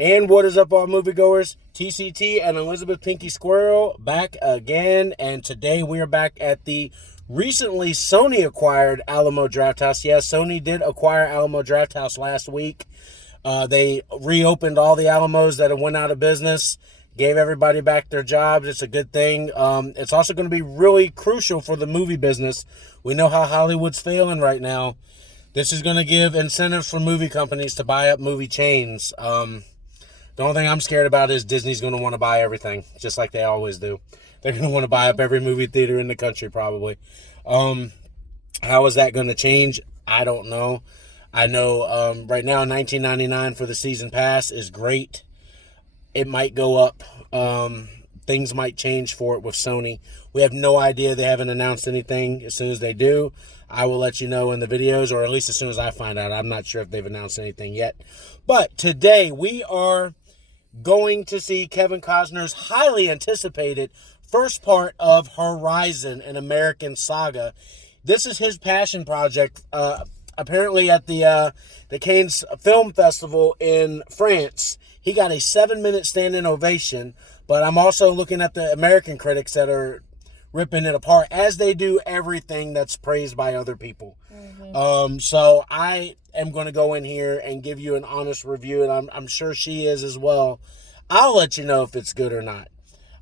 And what is up, all moviegoers? TCT and Elizabeth Pinky Squirrel back again. And today we are back at the recently Sony acquired Alamo Drafthouse. Yes, Sony did acquire Alamo Drafthouse last week. They reopened all the Alamos that had went out of business, gave everybody back their jobs. It's a good thing. It's also going to be really crucial for the movie business. We know how Hollywood's failing right now. This is going to give incentives for movie companies to buy up movie chains. The only thing I'm scared about is Disney's going to want to buy everything, just like they always do. They're going to want to buy up every movie theater in the country, probably. How is that going to change? I don't know. I know right now $19.99 for the season pass is great. It might go up. Things might change for it with Sony. We have no idea. They haven't announced anything. As soon as they do, I will let you know in the videos, or at least as soon as I find out. I'm not sure if they've announced anything yet. But today we are going to see Kevin Costner's highly anticipated first part of Horizon, an American Saga. This is his passion project. Apparently at the Cannes Film Festival in France, he got a 7-minute standing ovation. But I'm also looking at the American critics that are ripping it apart, as they do everything that's praised by other people. So I am going to go in here and give you an honest review, and I'm sure she is as well. I'll let you know if it's good or not.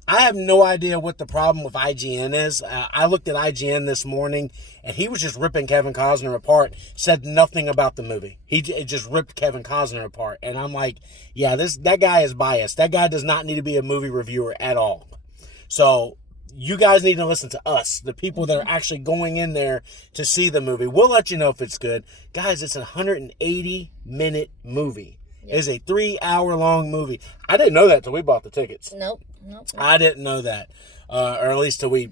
I have no idea what the problem with IGN is. I looked at IGN this morning, and he was just ripping Kevin Costner apart, said nothing about the movie. He just ripped Kevin Costner apart. And I'm like, yeah, that guy is biased. That guy does not need to be a movie reviewer at all. So you guys need to listen to us, the people that are actually going in there to see the movie. We'll let you know if it's good. Guys, it's a 180-minute movie. Yep. It is a 3-hour-long movie. I didn't know that till we bought the tickets. Nope. I didn't know that. Or at least till we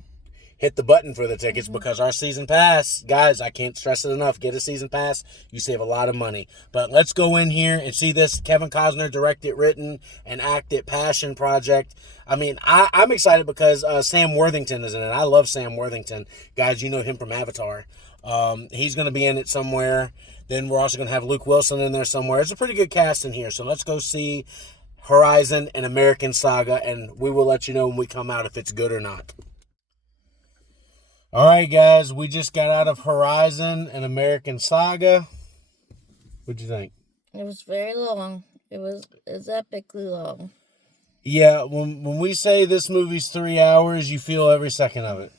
hit the button for the tickets, because our season pass, guys, I can't stress it enough. Get a season pass. You save a lot of money. But let's go in here and see this Kevin Costner directed, written, and acted passion project. I mean, I'm excited because Sam Worthington is in it. I love Sam Worthington. Guys, you know him from Avatar. He's going to be in it somewhere. Then we're also going to have Luke Wilson in there somewhere. It's a pretty good cast in here. So let's go see Horizon, an American Saga, and we will let you know when we come out if it's good or not. All right, guys, we just got out of Horizon, an American Saga. What'd you think? It was very long. It was epically long. Yeah, when we say this movie's 3 hours, you feel every second of it.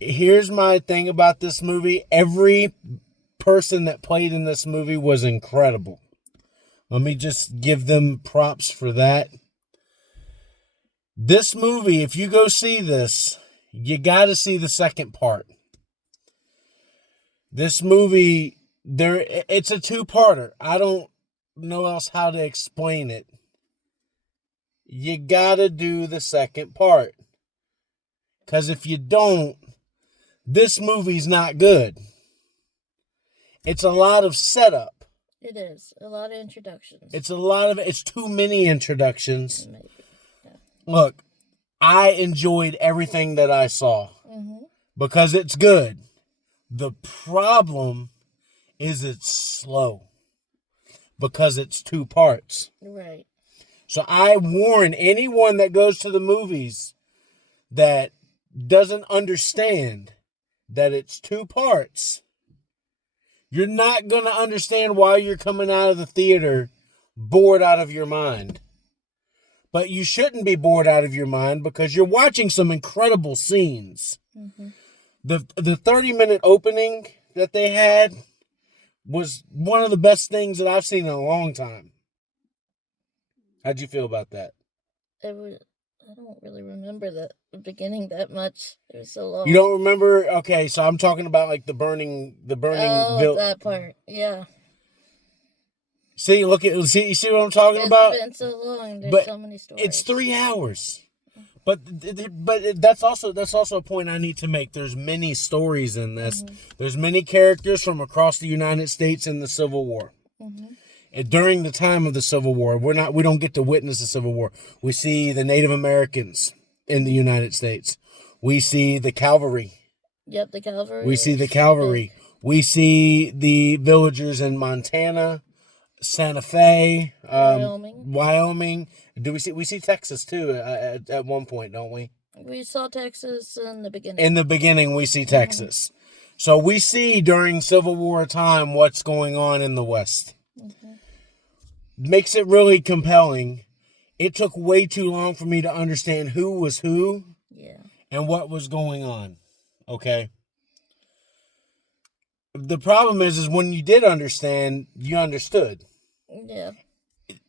Here's my thing about this movie. Every person that played in this movie was incredible. Let me just give them props for that. This movie, if you go see this, you got to see the second part. This movie, it's a two-parter. I don't know else how to explain it. You got to do the second part. Because if you don't, this movie's not good. It's a lot of setup. It is. A lot of introductions. It's too many introductions. Maybe. Yeah. Look, I enjoyed everything that I saw. Because it's good. The problem is it's slow. Because it's 2 parts. Right. So I warn anyone that goes to the movies that doesn't understand that it's 2 parts. You're not going to understand why you're coming out of the theater bored out of your mind. But you shouldn't be bored out of your mind because you're watching some incredible scenes. The 30-minute opening that they had was one of the best things that I've seen in a long time. How'd you feel about that? I don't really remember the beginning that much. It was so long. You don't remember? Okay, so I'm talking about like the burning that part. Yeah. See, you see what I'm talking about? It's been so long. There's so many stories. It's 3 hours. But that's also a point I need to make. There's many stories in this. There's many characters from across the United States in the Civil War. And during the time of the Civil War, we don't get to witness the Civil War. We see the Native Americans in the United States. We see the cavalry. Yep, the cavalry. We see the cavalry. We see the villagers in Montana. Santa Fe, Wyoming. Do we see Texas too at one point, don't we? We saw Texas in the beginning. In the beginning, we see Texas. So we see during Civil War time what's going on in the West. Makes it really compelling. It took way too long for me to understand who was who and what was going on. Okay? The problem is when you did understand, you understood. Yeah.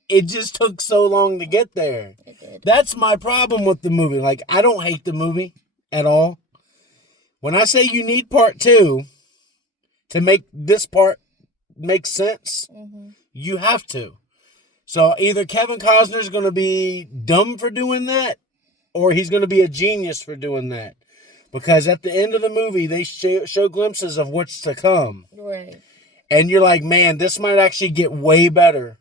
It just took so long to get there. It did. That's my problem with the movie. Like, I don't hate the movie at all. When I say you need part 2 to make this part make sense, you have to. So either Kevin Costner's going to be dumb for doing that, or he's going to be a genius for doing that. Because at the end of the movie, they show glimpses of what's to come. Right. And you're like, man, this might actually get way better.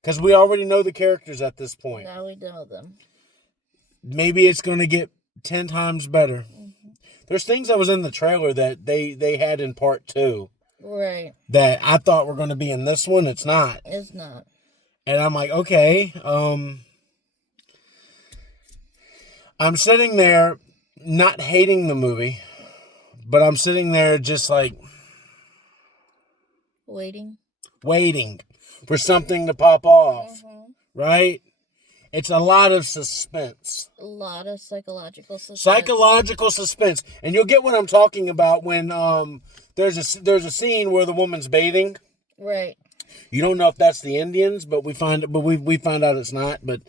Because we already know the characters at this point. Now we know them. Maybe it's going to get 10 times better. There's things that was in the trailer that they had in part 2. Right. That I thought were going to be in this one. It's not. It's not. And I'm like, okay. I'm sitting there not hating the movie. But I'm sitting there just like... Waiting for something to pop off. Right? It's a lot of suspense. A lot of psychological suspense. Psychological suspense. And you'll get what I'm talking about when there's a scene where the woman's bathing. Right. You don't know if that's the Indians, but we find out it's not. But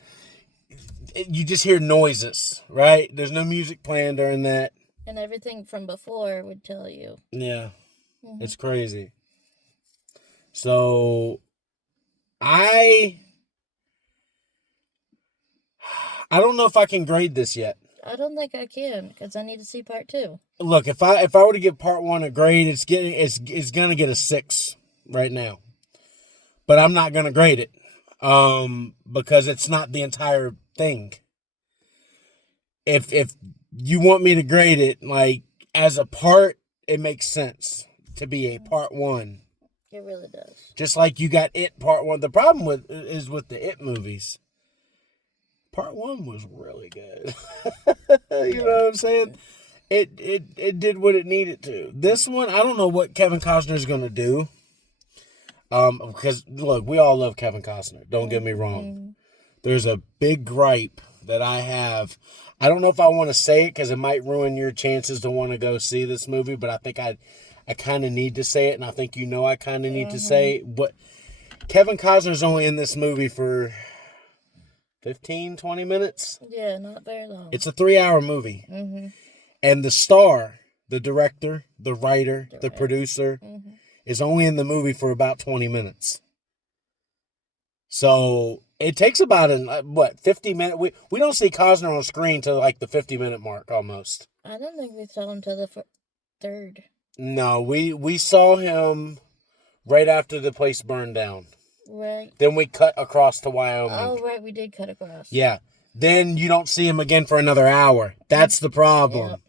you just hear noises, right? There's no music playing during that. And everything from before would tell you. Yeah. It's crazy. So I don't know if I can grade this yet. I don't think I can, because I need to see part 2. Look, if I were to give part 1 a grade, it's gonna get a 6 right now. But I'm not gonna grade it. Because it's not the entire thing. If you want me to grade it, like, as a part, it makes sense to be a part 1. It really does. Just like you got It part 1. The problem with the It movies. Part 1 was really good. You know what I'm saying? It did what it needed to. This one, I don't know what Kevin Costner's gonna do. Because look, we all love Kevin Costner. Don't get me wrong. There's a big gripe that I have. I don't know if I want to say it because it might ruin your chances to want to go see this movie, but I think I kind of need to say it, and I think I kind of need to say it. But Kevin Costner's only in this movie for 15, 20 minutes. Yeah, not very long. It's a 3-hour movie. And the star, the director, the writer, the producer, is only in the movie for about 20 minutes. So it takes about 50 minutes. We don't see Costner on screen till like the 50-minute mark almost. I don't think we saw him till the third. No, we saw him right after the place burned down. Right. Then we cut across to Wyoming. Oh, right, we did cut across. Yeah. Then you don't see him again for another hour. That's the problem. Yep.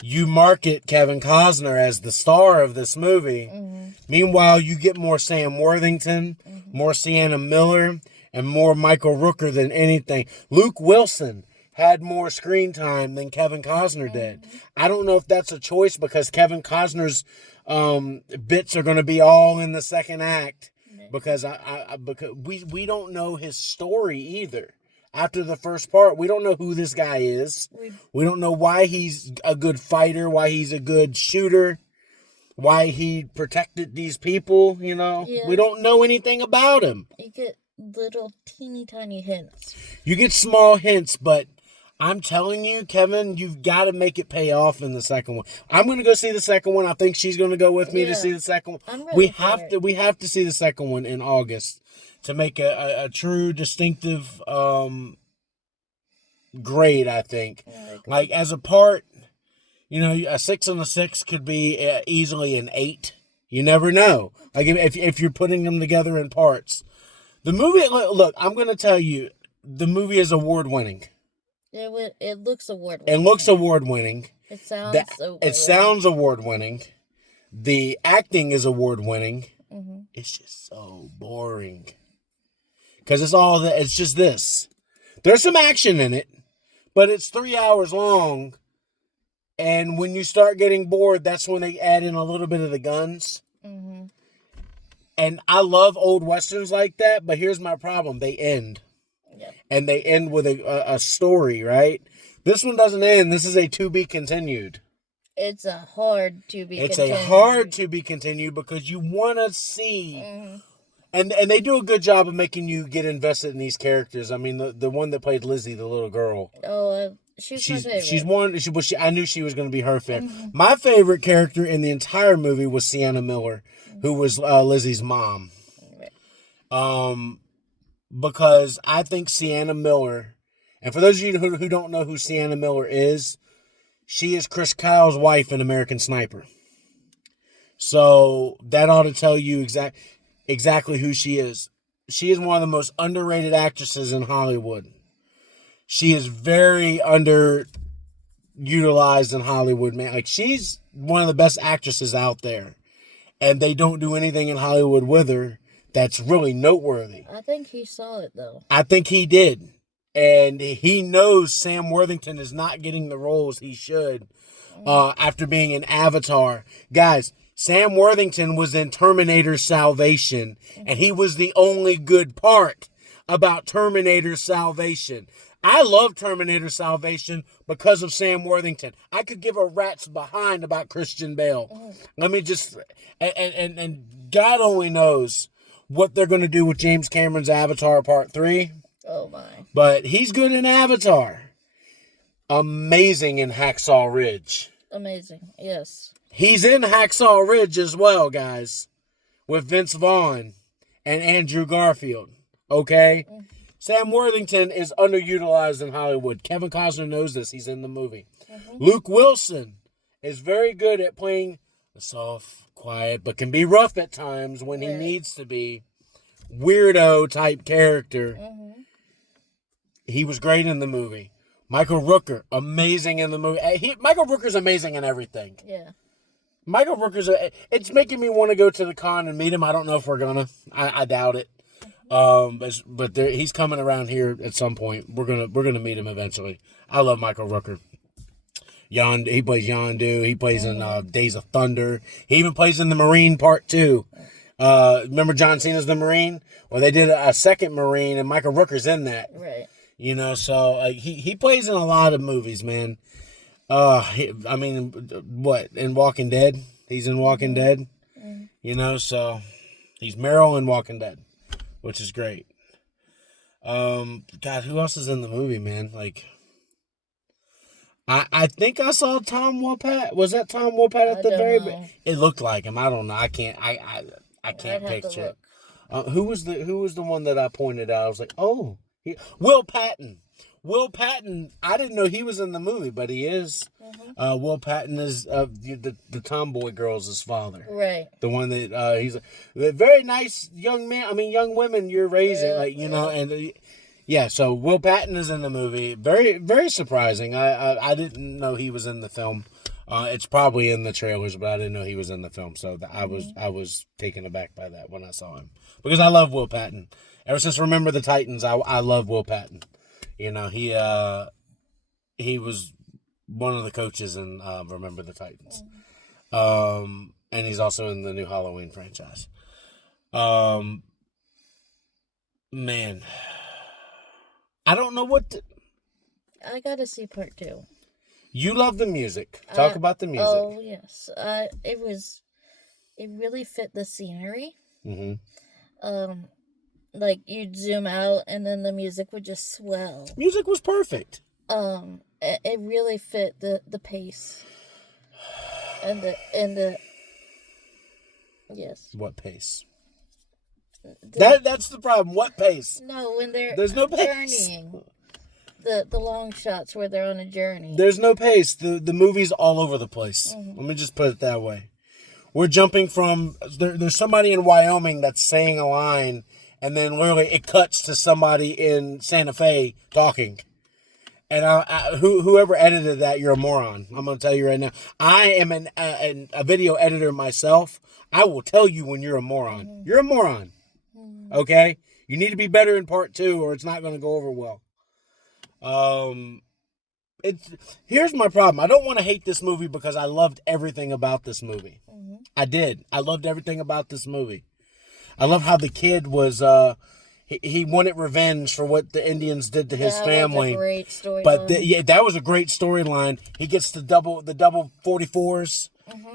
You market Kevin Costner as the star of this movie. Meanwhile, you get more Sam Worthington, more Sienna Miller, and more Michael Rooker than anything. Luke Wilson had more screen time than Kevin Costner did. I don't know if that's a choice because Kevin Costner's bits are going to be all in the second act because because we don't know his story either. After the first part, we don't know who this guy is. We don't know why he's a good fighter, why he's a good shooter, why he protected these people, Yeah. We don't know anything about him. You get little teeny tiny hints. You get small hints, but I'm telling you, Kevin, you've got to make it pay off in the second one. I'm going to go see the second one. I think she's going to go with me to see the second one. I'm ready we have to see the second one in August to make a true distinctive grade, I think. Like as a part, a 6 on a 6 could be easily an 8. You never know. Like if you're putting them together in parts. The movie, look, I'm going to tell you, the movie is award-winning. It looks award-winning. It looks award-winning. It sounds award-winning. It sounds award-winning. The acting is award-winning. Mm-hmm. it's just so boring. Because it's just this. There's some action in it, but it's 3 hours long. And when you start getting bored, that's when they add in a little bit of the guns. Mm-hmm. And I love old westerns like that, but here's my problem. They end. Yep. And they end with a story, right? This one doesn't end. This is a to be continued. It's a hard to be It's continued. a hard to be continued because you want to see... Mm-hmm. And they do a good job of making you get invested in these characters. I mean, the one that played Lizzie, the little girl. Oh, she's my favorite. She's one. I knew she was going to be her fan. Mm-hmm. My favorite character in the entire movie was Sienna Miller, who was Lizzie's mom. Right. Because I think Sienna Miller, and for those of you who don't know who Sienna Miller is, she is Chris Kyle's wife in American Sniper. So that ought to tell you exactly who she is. She is one of the most underrated actresses in Hollywood. She is very underutilized in Hollywood, man. Like, she's one of the best actresses out there. And they don't do anything in Hollywood with her that's really noteworthy. I think he saw it, though. I think he did. And he knows Sam Worthington is not getting the roles he should after being in Avatar. Guys, Sam Worthington was in Terminator Salvation, and he was the only good part about Terminator Salvation. I love Terminator Salvation because of Sam Worthington. I could give a rat's behind about Christian Bale. Let me just... And God only knows what they're going to do with James Cameron's Avatar Part 3. Oh, my. But he's good in Avatar. Amazing in Hacksaw Ridge. Amazing, yes. He's in Hacksaw Ridge as well, guys, with Vince Vaughn and Andrew Garfield, okay? Mm-hmm. Sam Worthington is underutilized in Hollywood. Kevin Costner knows this. He's in the movie. Mm-hmm. Luke Wilson is very good at playing the soft, quiet, but can be rough at times when he needs to be, weirdo-type character. Mm-hmm. He was great in the movie. Michael Rooker, amazing in the movie. Michael Rooker's amazing in everything. Yeah. Michael Rooker's it's making me want to go to the con and meet him. I don't know if we're gonna. I doubt it. But he's coming around here at some point. We're gonna meet him eventually. I love Michael Rooker. He plays Yondu. He plays in Days of Thunder. He even plays in the Marine Part 2. Remember John Cena's the Marine? Well, they did a second Marine, and Michael Rooker's in that. Right. You know, so he plays in a lot of movies, man. What, in Walking Dead? He's in Walking Dead. Mm-hmm. You know, so he's Meryl in Walking Dead, which is great. God, who else is in the movie, man? Like, I think I saw Tom Wopat. Was that Tom Wopat at the very beginning? It looked like him. I don't know. I can't picture it. Who was the one that I pointed out? I was like, oh, Will Patton. Will Patton, I didn't know he was in the movie, but he is. Mm-hmm. Will Patton is the tomboy girl's father. Right. The one that he's a very nice young man. I mean, young women you're raising, and so Will Patton is in the movie. Very, very surprising. I didn't know he was in the film. It's probably in the trailers, but I didn't know he was in the film. So I was taken aback by that when I saw him, because I love Will Patton. Ever since Remember the Titans, I love Will Patton. You know, he was one of the coaches in Remember the Titans. And he's also in the new Halloween franchise. Man, I don't know I gotta see Part 2. You love the music. Talk about the music. Oh, yes. It really fit the scenery. Mm-hmm. Like, you'd zoom out and then the music would just swell. Music was perfect. It really fit the pace. And the yes. What pace? That's the problem. What pace? No, when there's no pace. Journeying. The long shots where they're on a journey. There's no pace. The movie's all over the place. Mm-hmm. Let me just put it that way. We're jumping from there's somebody in Wyoming that's saying a line, and then literally it cuts to somebody in Santa Fe talking. And whoever edited that, you're a moron. I'm going to tell you right now. I am a video editor myself. I will tell you when you're a moron. Mhm. You're a moron. Mhm. Okay? You need to be better in part 2 or it's not going to go over well. Here's my problem. I don't want to hate this movie because I loved everything about this movie. Mhm. I did. I loved everything about this movie. I love how the kid was he wanted revenge for what the Indians did to his family. That was a great storyline. But that was a great storyline. He gets the double 44s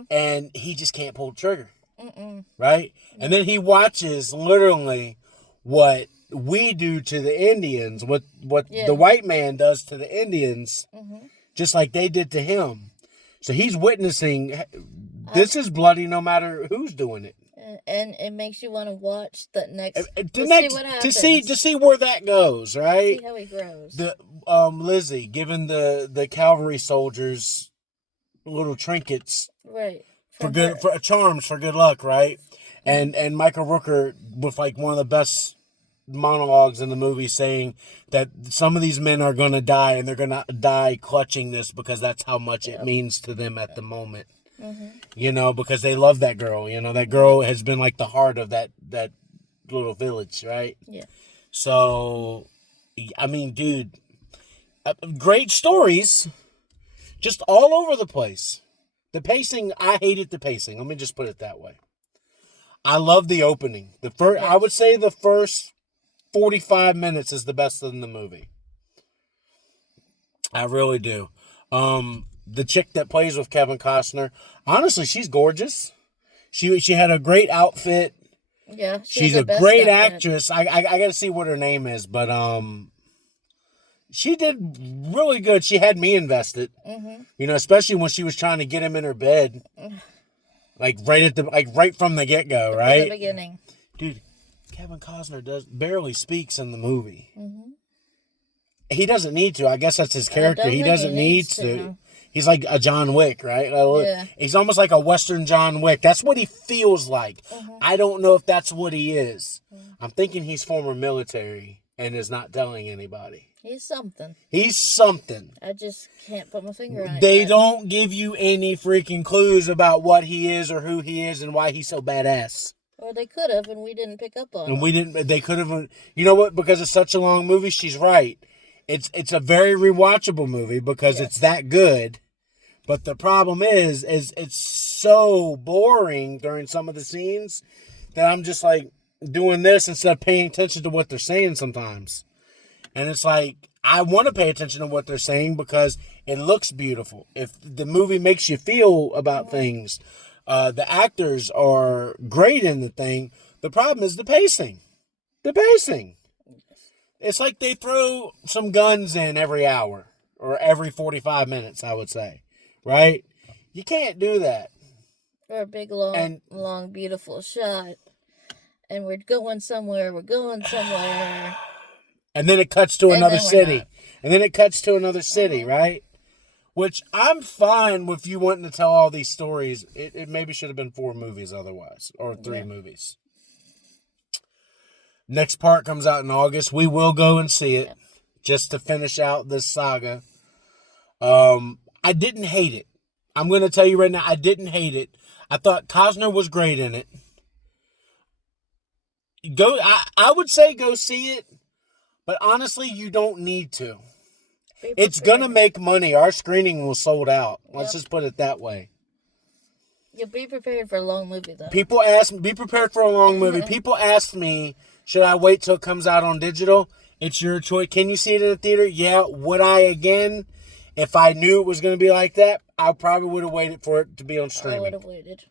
and he just can't pull the trigger. Right? And then he watches literally what we do to the Indians, what the white man does to the Indians, just like they did to him. So he's witnessing this is bloody no matter who's doing it. And it makes you want to watch the next see what happens. To see where that goes, right? See how he grows. The Lizzie giving the cavalry soldiers little trinkets, right, for charms for good luck, right? And Michael Rooker with like one of the best monologues in the movie saying that some of these men are going to die and they're going to die clutching this because that's how much it means to them at the moment. You know, because they love that girl. You know, that girl has been like the heart of that little village, right? Yeah. So, I mean, dude, great stories, just all over the place. The pacing, I hated the pacing. Let me just put it that way. I love the opening. I would say the first 45 minutes is the best in the movie. I really do. The chick that plays with Kevin Costner, honestly, she's gorgeous. She had a great outfit. Yeah, she's a great actress. I got to see what her name is, but she did really good. She had me invested. You know, especially when she was trying to get him in her bed, like right from the get go, right? From the beginning, dude. Kevin Costner barely speaks in the movie. He doesn't need to. I guess that's his character. He doesn't need to. He's like a John Wick, right? Yeah. He's almost like a Western John Wick. That's what he feels like. I don't know if that's what he is. I'm thinking he's former military and is not telling anybody. He's something. He's something. I just can't put my finger on it. They don't give you any freaking clues about what he is or who he is and why he's so badass. Or they could have, and we didn't pick up on it. And we didn't. They could have. You know what? Because it's such a long movie, she's right. It's a very rewatchable movie because it's that good. But the problem is it's so boring during some of the scenes that I'm just like doing this instead of paying attention to what they're saying sometimes. And it's like, I want to pay attention to what they're saying because it looks beautiful. If the movie makes you feel about things, the actors are great in the thing. The problem is the pacing. The pacing. It's like they throw some guns in every hour or every 45 minutes, I would say. Right? You can't do that. Or a big, long, beautiful shot. And we're going somewhere. And then it cuts to another city. And then it cuts to another city, right? Which I'm fine with you wanting to tell all these stories. It maybe should have been 4 movies otherwise. Or 3 movies. Next part comes out in August. We will go and see it. Just to finish out this saga. I didn't hate it. I'm going to tell you right now, I didn't hate it. I thought Costner was great in it. I would say go see it, but honestly, you don't need to. It's going to make money. Our screening was sold out. Let's just put it that way. You'll be prepared for a long movie, though. Be prepared for a long movie. People ask me, should I wait till it comes out on digital? It's your choice. Can you see it in the theater? Yeah. Would I again? If I knew it was going to be like that, I probably would have waited for it to be on streaming. I would have waited.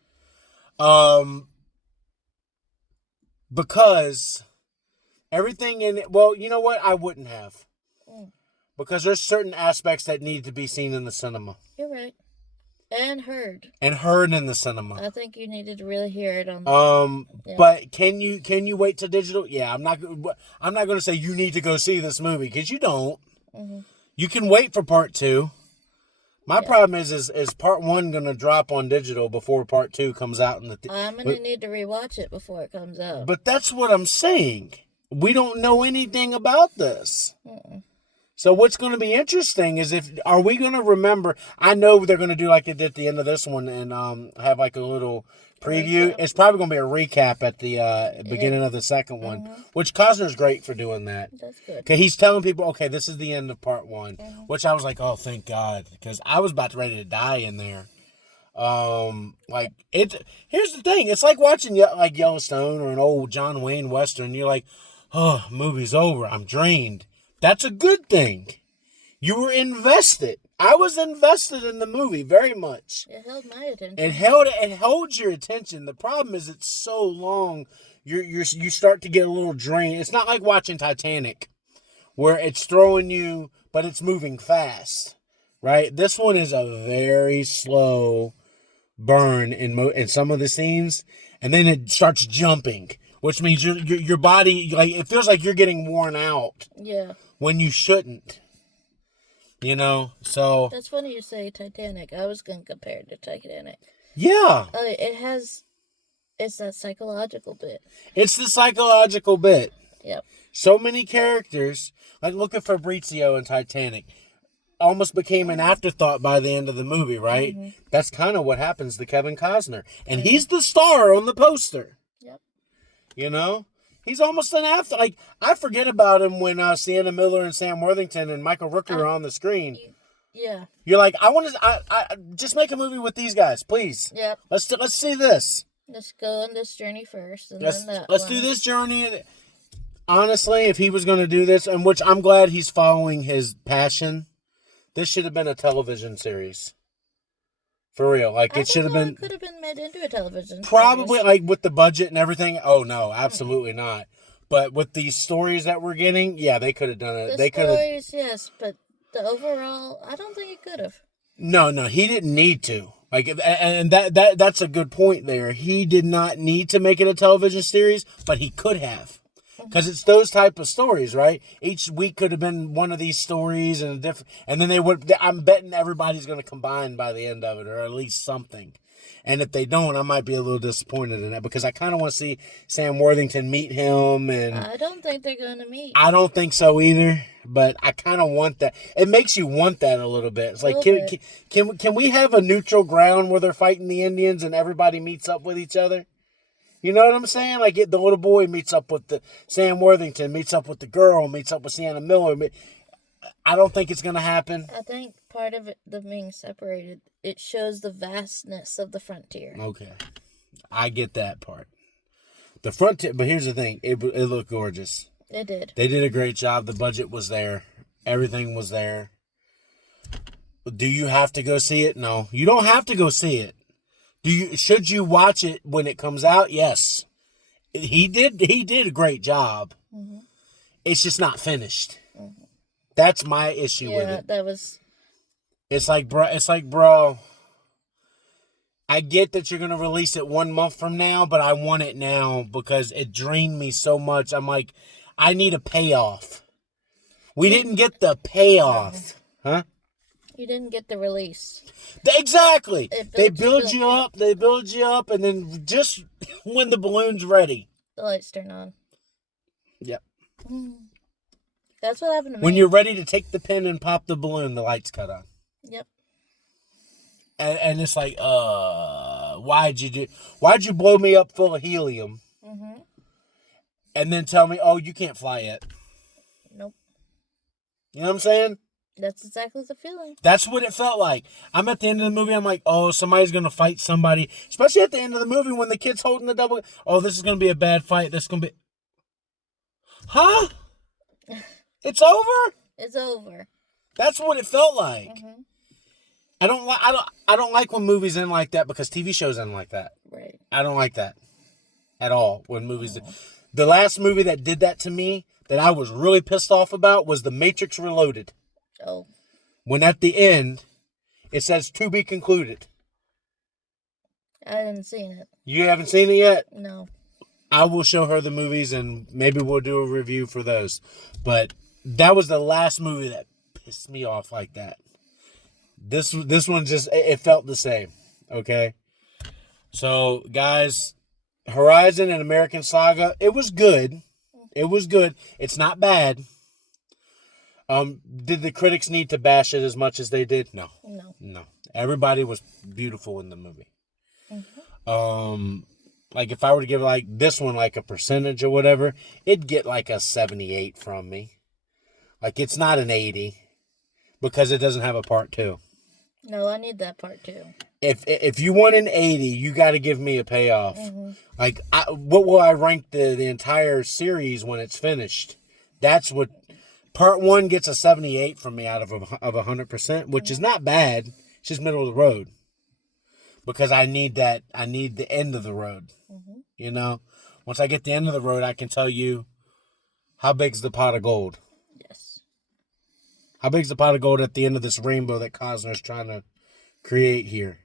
Because everything in it, well, you know what? I wouldn't have. Because there's certain aspects that need to be seen in the cinema. You're right. And heard. And heard in the cinema. I think you needed to really hear it on But can you wait till digital? Yeah, I'm not going to say you need to go see this movie because you don't. You can wait for part 2. My problem is part 1 going to drop on digital before part 2 comes out in the I'm going to need to rewatch it before it comes out. But that's what I'm saying. We don't know anything about this. So what's going to be interesting is are we going to remember? I know they're going to do like they did at the end of this one and have like a little preview. Recap. It's probably going to be a recap at the beginning of the second one, which Costner's great for doing that. That's good. Okay, he's telling people, okay, this is the end of part one, which I was like, oh, thank God, because I was about to ready to die in there. Like here's the thing, it's like watching like Yellowstone or an old John Wayne Western. You're like, oh, movie's over, I'm drained. That's a good thing. You were invested. I was invested in the movie very much. It held my attention. It holds your attention. The problem is it's so long. You start to get a little drained. It's not like watching Titanic, where it's throwing you, but it's moving fast, right? This one is a very slow burn in some of the scenes, and then it starts jumping, which means your body, like, it feels like you're getting worn out. Yeah. When you shouldn't. You know, so... That's funny you say Titanic. I was going to compare it to Titanic. Yeah. It's that psychological bit. It's the psychological bit. Yep. So many characters, like look at Fabrizio in Titanic, almost became an afterthought by the end of the movie, right? Mm-hmm. That's kind of what happens to Kevin Costner. And he's the star on the poster. Yep. You know? He's almost an after. Like, I forget about him when Sienna Miller and Sam Worthington and Michael Rooker are on the screen. Yeah. You're like, I just make a movie with these guys, please. Yep. Let's see this. Let's go on this journey first, and let's do this journey. Honestly, if he was going to do this, and which I'm glad he's following his passion, this should have been a television series. For real, like it should have been. It could have been made into a television. Probably, like with the budget and everything. Oh no, absolutely not. But with these stories that we're getting, yeah, they could have done it. The stories, yes, but the overall, I don't think it could have. No, he didn't need to. Like, and that's a good point there. He did not need to make it a television series, but he could have. Because it's those type of stories, right? Each week could have been one of these stories, and then they would. I'm betting everybody's going to combine by the end of it, or at least something. And if they don't, I might be a little disappointed in that, because I kind of want to see Sam Worthington meet him. And I don't think they're going to meet. I don't think so either, but I kind of want that. It makes you want that a little bit. It's like, can we have a neutral ground where they're fighting the Indians and everybody meets up with each other? You know what I'm saying? Like, the little boy meets up with Sam Worthington, meets up with the girl, meets up with Sienna Miller. I don't think it's going to happen. I think part of it, the being separated, it shows the vastness of the frontier. Okay. I get that part. The frontier, but here's the thing. It looked gorgeous. It did. They did a great job. The budget was there. Everything was there. Do you have to go see it? No. You don't have to go see it. Should you watch it when it comes out? Yes. He did a great job. Mm-hmm. It's just not finished. Mm-hmm. That's my issue with it. That was. It's like, bro, I get that you're going to release it 1 month from now, but I want it now because it drained me so much. I'm like, I need a payoff. We didn't get the payoff. Huh? You didn't get the release. Exactly. They build you up, and then just when the balloon's ready, the lights turn on. Yep. That's what happened to me. When you're ready to take the pin and pop the balloon, the lights cut on. Yep. And it's like, why'd you blow me up full of helium? Mm-hmm. And then tell me, oh, you can't fly yet. Nope. You know what I'm saying? That's exactly the feeling. That's what it felt like. I'm at the end of the movie. I'm like, oh, somebody's going to fight somebody. Especially at the end of the movie when the kid's holding the double. Oh, this is going to be a bad fight. This is going to be... Huh? It's over? It's over. That's what it felt like. Mm-hmm. I don't like when movies end like that, because TV shows end like that. Right. I don't like that at all when movies... The last movie that did that to me, that I was really pissed off about, was The Matrix Reloaded. Oh. When at the end, it says to be concluded. I haven't seen it. You haven't seen it yet? No. I will show her the movies, and maybe we'll do a review for those. But that was the last movie that pissed me off like that. This one just, it felt the same. Okay? So, guys, Horizon and American Saga, it was good. It was good. It's not bad. Did the critics need to bash it as much as they did? No. No. Everybody was beautiful in the movie. Like if I were to give like this one like a percentage or whatever, it'd get like a 78 from me. Like it's not an 80 because it doesn't have a part 2. No, I need that part too. If you want an 80, you got to give me a payoff. Like what will I rank the entire series when it's finished? That's what part 1 gets a 78 from me out of 100%, which is not bad. It's just middle of the road. Because I need that. I need the end of the road. You know, once I get the end of the road, I can tell you how big's the pot of gold. Yes. How big's the pot of gold at the end of this rainbow that Cosner's trying to create here?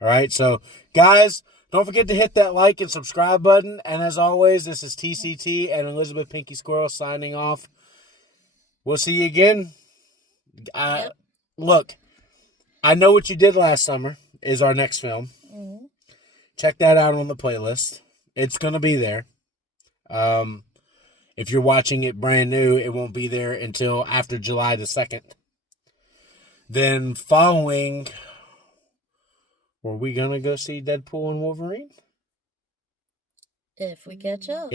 All right, so guys, don't forget to hit that like and subscribe button. And as always, this is TCT and Elizabeth Pinky Squirrel signing off. We'll see you again. Yep. Look, I Know What You Did Last Summer is our next film. Check that out on the playlist. It's going to be there. If you're watching it brand new, it won't be there until after July the 2nd. Then following, were we going to go see Deadpool and Wolverine? If we catch up.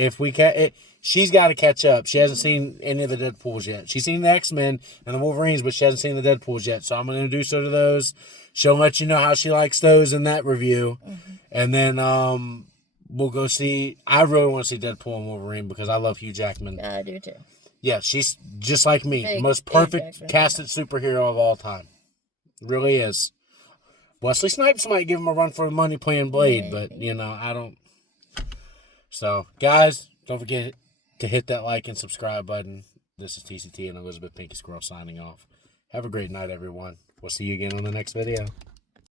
She's got to catch up. She hasn't seen any of the Deadpools yet. She's seen the X-Men and the Wolverines, but she hasn't seen the Deadpools yet. So I'm going to introduce her to those. She'll let you know how she likes those in that review. And then we'll go see... I really want to see Deadpool and Wolverine because I love Hugh Jackman. Yeah, I do too. Yeah, she's just like me. Most perfect casted superhero of all time. Really is. Wesley Snipes might give him a run for the money playing Blade, but, you know, I don't... So, guys, don't forget to hit that like and subscribe button. This is TCT and Elizabeth Pinky Squirrel signing off. Have a great night, everyone. We'll see you again on the next video.